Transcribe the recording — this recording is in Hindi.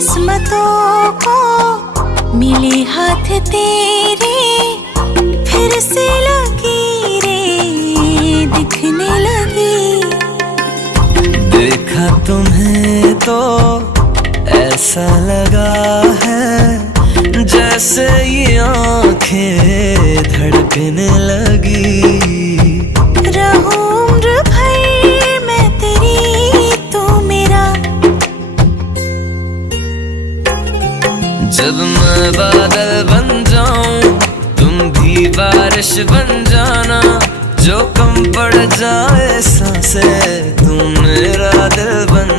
किस्मतों को मिले हाथ तेरे, फिर से लकीरें दिखने लगी। देखा तुम्हें तो ऐसा लगा है जैसे ये आंखें धड़कने लगी। रहूं उम्र भर मैं तेरी, तू मेरा। जब मैं बादल बन जाऊं तुम भी बारिश बन जाना, जो कम पड़ जाए सांसें तुम मेरा दिल बन